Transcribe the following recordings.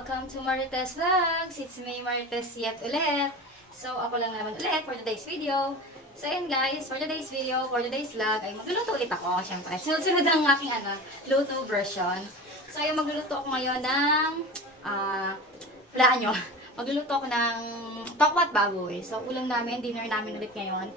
Welcome to Marites Vlogs! It's me, Marites yet ulit. So, ako lang naman ulit for today's video. So, ayan guys, for today's video, for today's vlog, ay magluluto ulit ako, syempre. Sunod-sunod ang aking luto version. So, ayun, magluluto ako ngayon ng, walaan nyo, magluluto ako ng tokwat baboy. So, ulam namin, dinner namin ulit ngayon.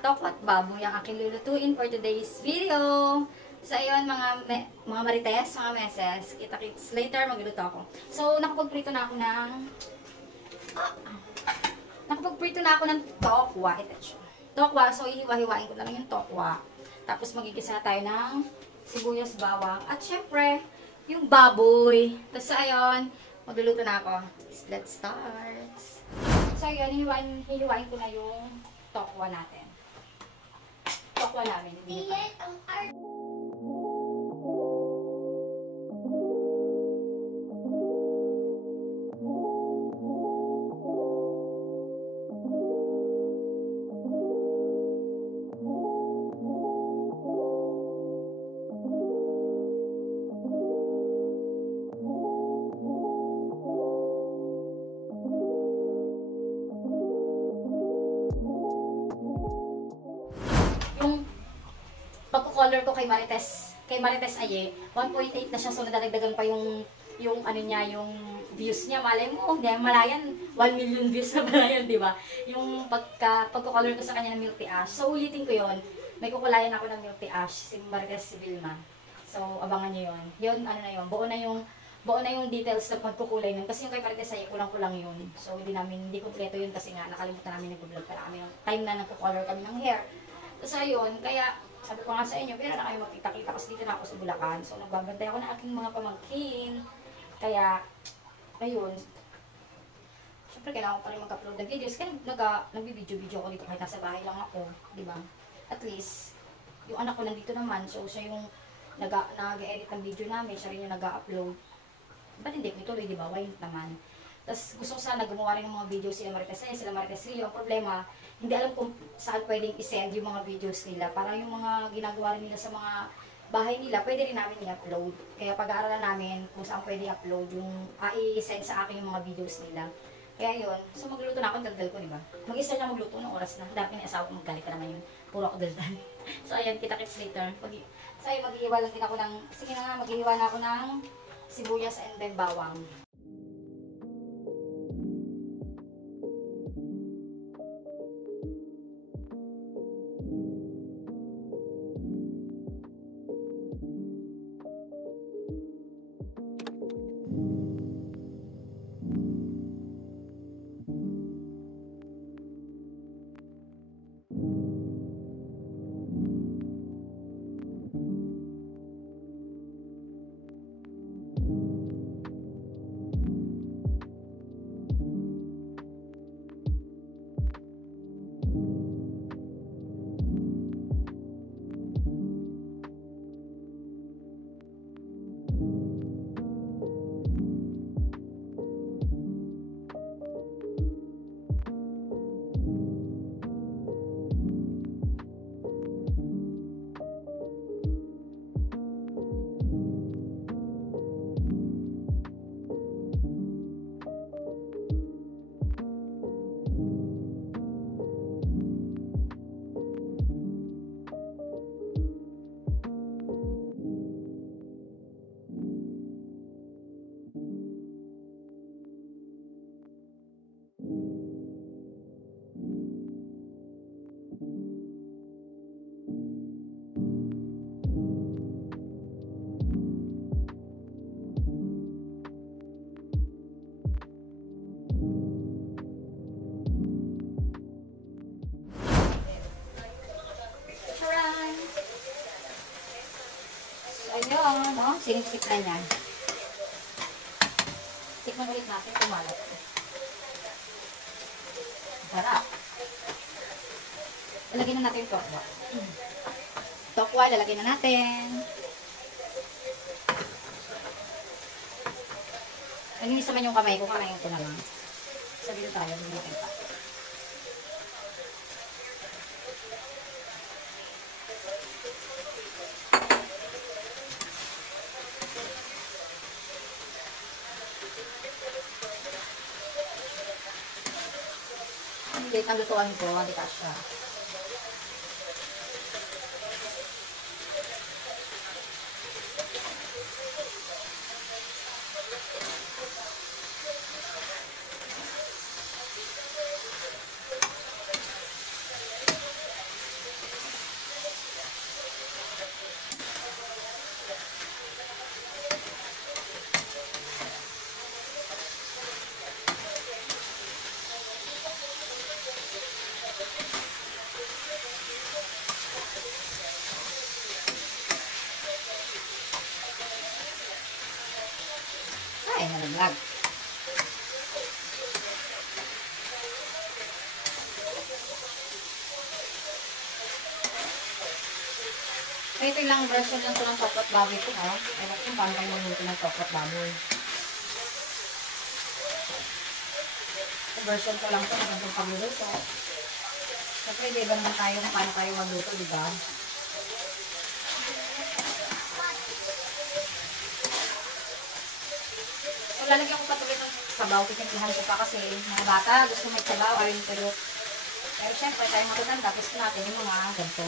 Tokwat baboy ang aking lulutuin for today's video. So, ayun, mga marites, mga meses. Kita-kits later, magluluto ako. So, nakapagprito na ako ng tokwa. Ito siya. Tokwa, so ihiwa-hiwain ko na lang yung tokwa. Tapos magigisa na tayo ng sibuyas, bawang. At syempre, yung baboy. Tapos, ayun, magluluto na ako. Let's start. So, ayun, hihiwain ko na yung tokwa natin. Tokwa namin. Iyan ang art. Pagko-color ko kay Marites Aye, 1.8 na siya, so nadadagdagan pa yung ano niya, yung views niya. Malay mo, malayan, 1 million views na malayan, di ba? Yung pagko-color ko sa kanya ng Milky Ash. So ulitin ko yon, may kukulayan ako ng Milky Ash, si Marites Vilma. So abangan niyo yon. Yon ano na yon, buo na yung details ng pagkukulay nun. Kasi yung kay Marites Aye, kulang-kulang yun. So hindi kompleto yun kasi nga nakalimutan namin nag-vlog pala kami ng time na nagko-color kami ng hair. So ayun, kaya sabi ko nga sa inyo, pero na kayo magkita-kita kasi dito na ako sa Bulacan. So, nagbabantay ako ng aking mga pamangkin. Kaya, ayun. Siyempre, kailangan ko pa rin mag-upload ng videos. Kaya nagbibideo-video ko dito kahit nasa bahay lang ako. Diba? At least, yung anak ko nandito naman. So, siya yung nag-edit ng video namin. Siya rin yung nag-upload. Ba't hindi ko ituloy, diba? Why naman? Tapos, gusto ko sana gumawa rin ng mga videos sila Marites Aye, sila Marites Rio. Ang problema, hindi alam kung saan pwedeng i-send yung mga videos nila. Para yung mga ginagawa nila sa mga bahay nila, pwede rin namin i-upload. Kaya pag-aaralan namin kung saan pwede i-upload yung, i-send sa akin yung mga videos nila. Kaya yun. So magluto na ako, daldal ko, diba? Mag-isa na magluto ng oras na. Dati ni asawa ko maggalit ka naman yun. Puro ako daldal. So ayan, kita-kits later. So ayun, maghihiwa lang din ako ng, sige na nga, maghihiwa na ako ng sibuyas and then bawang. Ayun, no? Sinisip na yan. Tikman ulit natin kung malat. Sarap. Lalagyan na natin yung tokwa. Tokwa, lalagyan na natin. Nalinis naman yung kamay ko, kamayin ko na lang. Sabi tayo, hindi kita. date ng lutuan ko, hindi ka siya. Ay, nalaglag. Ito lang version lang ito ng tokot baboy ko, ha? Ewan ko paano kayo magluto ng tokot baboy. Version ko lang ito ng itong pagluluto. Siyempre, di ba naman tayo kung paano tayo magluto, di ba? So, lalagyan ko patuloy ng sabaw. Titimpihan ko pa kasi mga bata gusto may sabaw, ayun pero syempre, tayo matutanda, gusto natin yung mga ganito.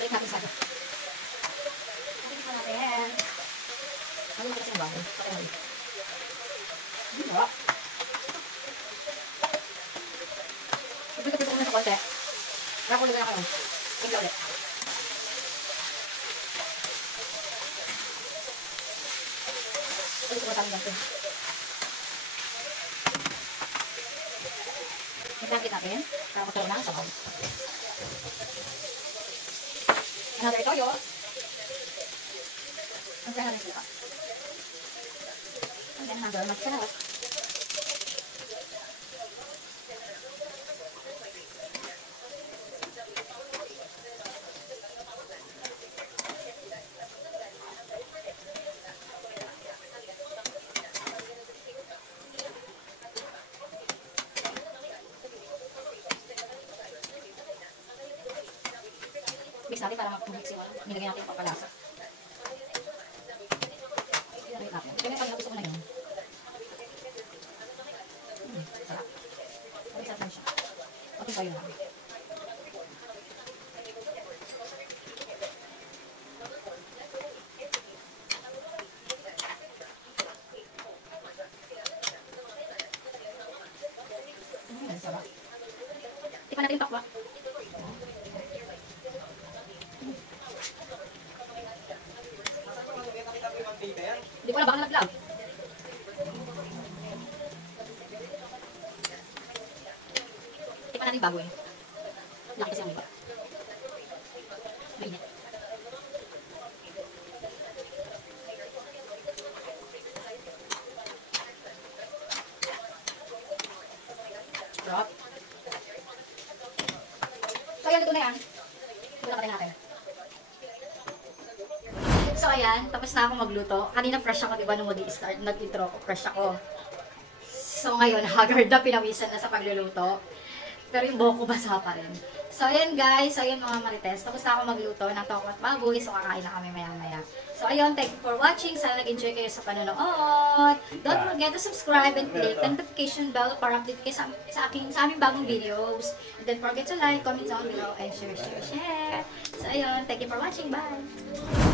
Balik natin sa ito. Balik pa natin. Ano yung kasi bago? Patay. Hindi ba? Ibigay ko muna sa konti. Nakulit na kayo. Tingnan ulit. Ulit ko matangin natin. Nagdakit natin. Para matulog na ang sabaw. Another toyo. Ang kaya natin suka. And then another masarap. Mix natin para mag-mix yung nilagay natin yung pampalasa. Wait natin. Kaya may pag-napis ko na yun. Sarap. Mix natin siya. Okay pa yun lang. Sarap. Tikman natin yung pakwa. Hindi ko alam, baka nalaglag. Tikman natin baboy. Laki kasi ang iba. Mainit. Sarap. So, ayan, ito na yan. Ito na natin natin. So, ayan, tapos na ako magluto. Kanina fresh ako, diba, nung mag-i-start, nag-intro ko, fresh ako. So, ngayon, haggard na, pinawisan na sa pagluluto. Pero yung buhok ko basa pa rin. So, ayan guys, so ayan mga marites, tapos na ako magluto ng tokot baboy, so kakain na kami maya-maya. So, ayun, thank you for watching. Sana nag-enjoy kayo sa panonood. Don't forget to subscribe and click the notification bell para update kayo sa aming bagong videos. And don't forget to like, comment down below, and share. So, ayun, thank you for watching. Bye!